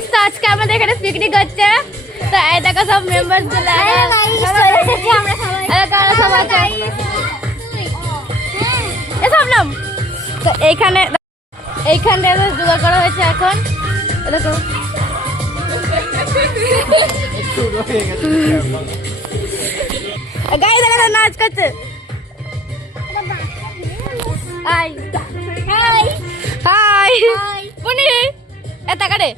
Guys তো আজকে আমাদের এখানে পিকনিক হচ্ছে। তো এই দেখো সব মেম্বারস গুলো তো এইখানে জোগাড় করা হয়েছে এখন দেখো গাইস দেখো নাচ করছে। হাই হাই হাই পুনি এটা কাটে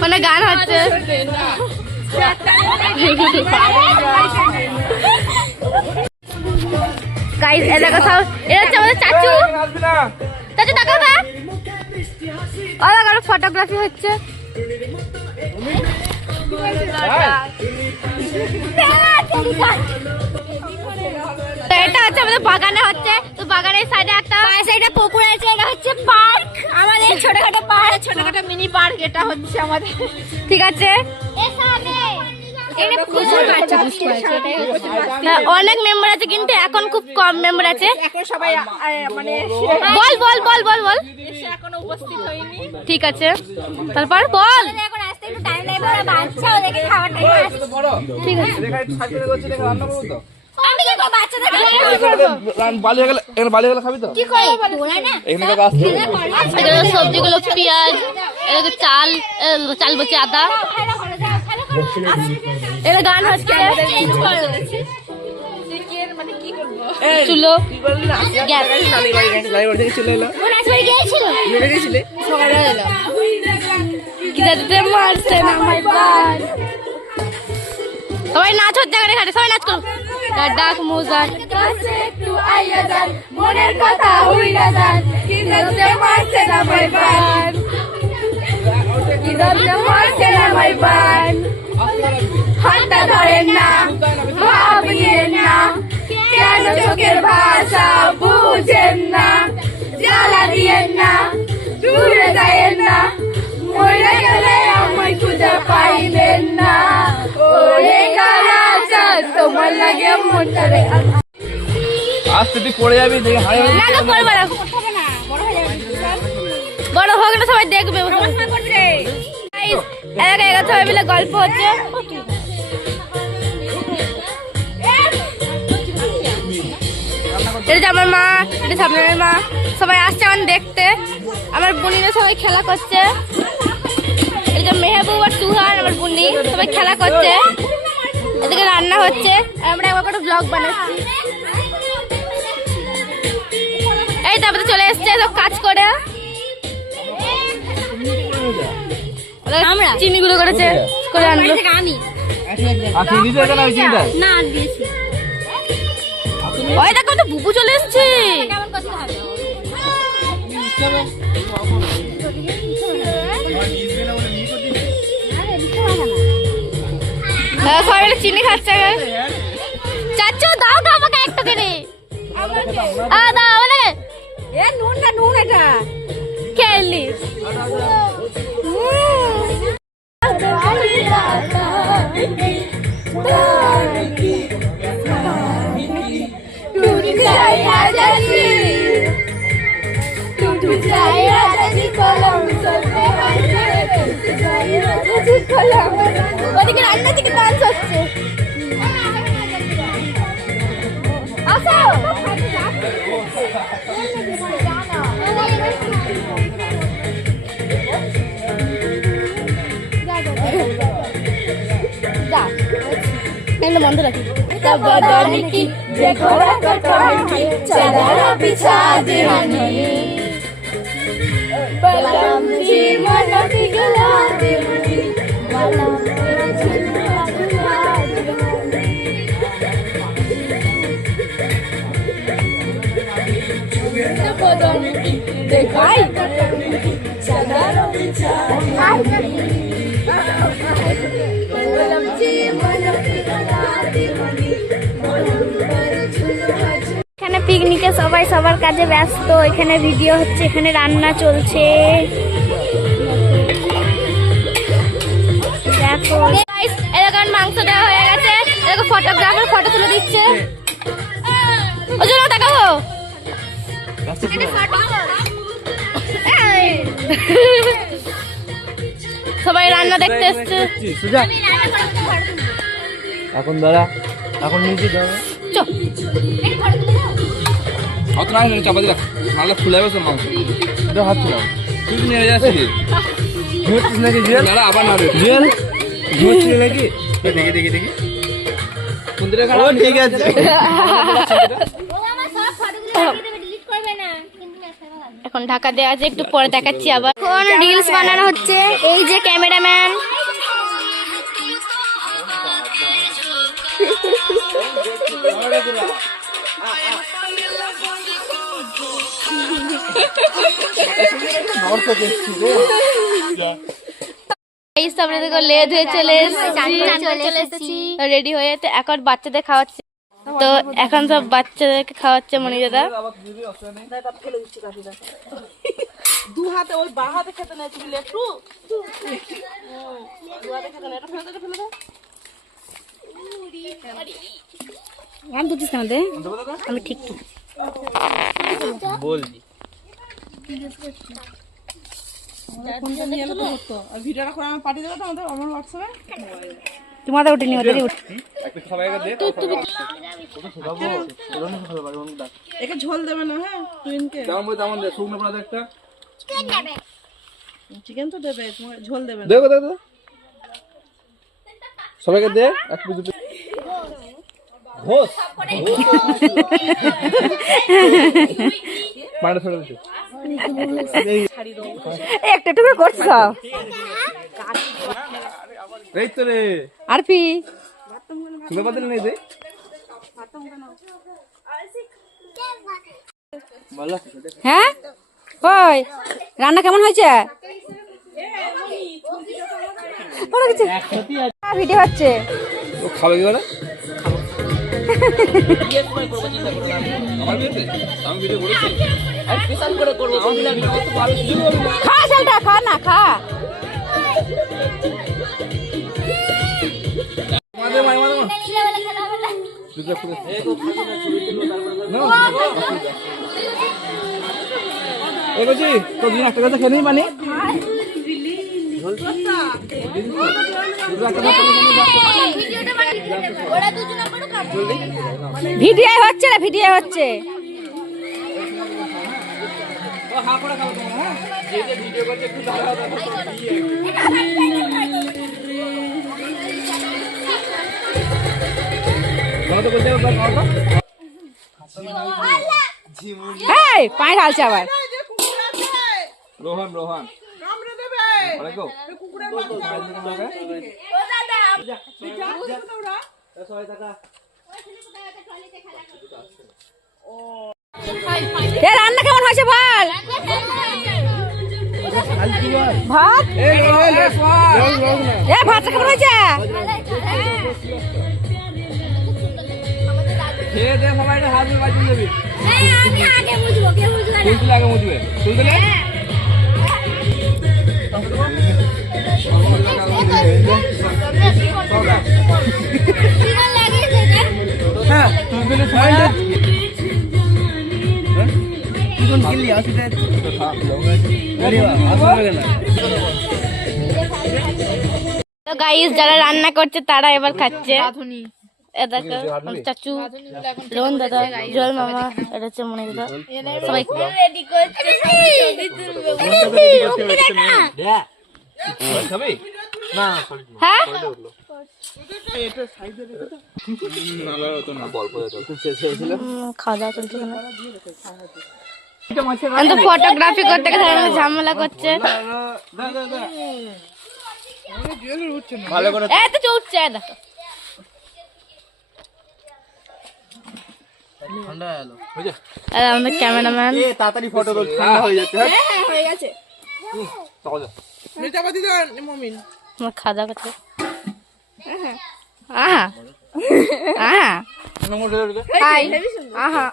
মানে গান হচ্ছে। গাইস এই দেখো সব এটা হচ্ছে আমাদের চাচু। চাচু দেখো না অলগ ফটোগ্রাফি হচ্ছে। তো এটা হচ্ছে আমাদের বাগানে হচ্ছে। তো বাগানের সাইডে একটা পুকুর আছে, এটা হচ্ছে পার্ক আমাদের ছোটখাটো পার্ক, ছোটখাটো মিনি পার্ক এটা হচ্ছে আমাদের। ঠিক আছে অনেক মেম্বার আছে কিন্তু এখন খুব কম মেম্বার আছে। সবাই মানে বল বল বল বল বল এখনো উপস্থিত হয়নি। ঠিক আছে তারপর বল এখন আসতে একটু টাইম লাগবে, ওরা বাচ্চা ওদেরকে খাবার টাইম আসছে। ঠিক আছে রান্না করব তো আমি কি করব বাচ্চাদের বালি হয়ে গেল এখানে বালি হয়ে গেল খাবি তো কি করে তোলা না এখানে কাজ আছে সবজিগুলো পেঁয়াজ এদিকে চাল চাল বচে আদা এটা গান হচ্ছে মানে কি করব চুলো গ্যাস নানি বাড়ি থেকে চলে এলো কোন আসবে গিয়েছিল মেরে গিয়েছিলে সকালে এলো কি যাতে মারছে না আমার বাল। সবাই নাচ হচ্ছে এখানে খাটে সবাই নাচ করো ডাক মোজার কাছে একটু আইয়া যান মনের কথা হইরা যান কি যাতে মারছে না আমার বাল কি যাতে মারছে না আমার বাল হাতটা ধরেন না ভাবিয়েন না কেন চোখের ভাষা বুঝেন না জ্বালা দিয়েন না দূরে যায়েন না মরে গেলে আমায় খুঁজে পাইলেন না ওরে কালাচাঁদ তোমার লাগে মনটারে আস্তে তুই পড়ে যাবি দেখে হাই না না পড়বে না বড় হোক না সবাই দেখবে নমস্কার করছে গাইস এলাকা সবাই মিলে গল্প হচ্ছে। এটা আমার মা, এটা সামনের মা, সবাই আসছে আমার দেখতে। আমার বোনিরা সবাই খেলা করছে। এটা মেহবুব আর সুহান আমার বোনি সবাই খেলা করছে। এদিকে রান্না হচ্ছে আর আমরা একবার করে ব্লগ বানাচ্ছি। এই তারপরে চলে এসছে সব কাজ করে। আমরা চিনিগুলো করেছে করে আনলো আমি না দিয়েছি। ওই দেখো তো বুবু চলে এসছে। সবাই চিনি খাচ্ছে। চাচু দাও তো আমাকে একটা করে দাও মানে নুন না নুন এটা খেলি ওদিকে রান্না থেকে ডান্স হচ্ছে। বন্ধ রাখি এখানে পিকনিকে সবাই সবার কাজে ব্যস্ত। এখানে ভিডিও হচ্ছে, এখানে রান্না চলছে। দেখো এরকম মাংস দেওয়া হয়ে গেছে। এরকম ফটোগ্রাফার ফটো তুলে দিচ্ছে। ওই জন্য দেখাবো সবাই রান্না দেখতে এসছে। এখন দাঁড়া, এখন নিচে যাবে। অত না চাপাতি রাখ, নাহলে ফুলে যাবে মাংস। এটা হাত ছিল তুই নিয়ে যাচ্ছিস ঘুরছিস নাকি? জুয়েল দাঁড়া, আবার না জুয়েল ঘুরছিস নাকি? দেখি দেখি দেখি কোন দিকে খারাপ। ঠিক আছে, এখন ঢাকা দেওয়া আছে, একটু পরে দেখাচ্ছি। আবার এখন রিলস বানানো হচ্ছে। এই যে ক্যামেরাম্যান, লেট হয়ে চলে এসেছি, রেডি হয়ে যেতে এখন বাচ্চাদের খাওয়াচ্ছে। তো এখন সব বাচ্চাদেরকে খাওয়াচ্ছে মনি দাদা। দু হাতে ওই বা হাতে খেতে নেই, তুমি একটু দু হাতে খেতে নেই, এটা ফেলে দে, ফেলে দে। আমি বুঝিস না দে, আমি ঠিক বলবি ভিডিওটা করে আমি পাঠিয়ে দেবো তোমাদের আমার হোয়াটসঅ্যাপে। তোমাদের উঠে নি, ওদের একে ঝোল দেবে না? হ্যাঁ টুইনকে তেমন দে, শুকনো পড়া একটা চিকেন তো দেবে, তোমার ঝোল দেবে না। দেখো দেখো সবাইকে দে এক পিস দুটো ঘোষ মারা ছড়ে দিতে একটা টুকরো করছ। এই তো রে আরপি সুগা বাদল নেই দে বলো। হ্যাঁ ওই রান্না কেমন হয়েছে? ভিডিও হচ্ছে, ও খাবে কি বলে? আমি ভিডিও করেছি, আর স্পেশাল করে করব। খা শালটা, খা না খা। মাদে মাই মাদে দুটো ফুল নো এ গজি তো দিন একটা কথা খেয়ে নি মানে ভিডিও হচ্ছে না, ভিডিও হচ্ছে। পায়ে ঢালছে আবার। রোহন রোহন রান্না কেমন হয়েছে বল? ভাত ভাতটা কেমন হয়েছে? খেয়ে দে সবাই হাত বাজি দেবি। আগে মুজবে তুই দিলে হ্যাঁ তুই দিলে সবাই তো গাইস যারা রান্না করছে তারা এবার খাচ্ছে। চাচু, রোহন দাদা, জল মামা, এটা হচ্ছে মনে দাদা, সবাই রেডি করছে। হ্যাঁ খাওয়া দাওয়া চলছে না, ফটোগ্রাফি করতে গেলে ঝামেলা করছে। এত চুটছে দেখো। আমাদের ক্যামেরাম্যান তাড়াতাড়ি ফটো ঠান্ডা হয়ে যাচ্ছে। হয়ে গেছে আমার খাওয়া দাওয়া করছে। আহা আহা আহা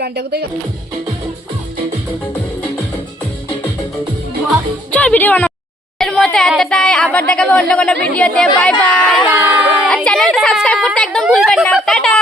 গানটা কোথায় চল ভিডিও বানাবো। এর মতো এতটাই, আবার দেখাবো অন্য কোনো ভিডিওতে। Bye bye. আর চ্যানেলটা সাবস্ক্রাইব করতে একদম ভুলবেন না। টাটা।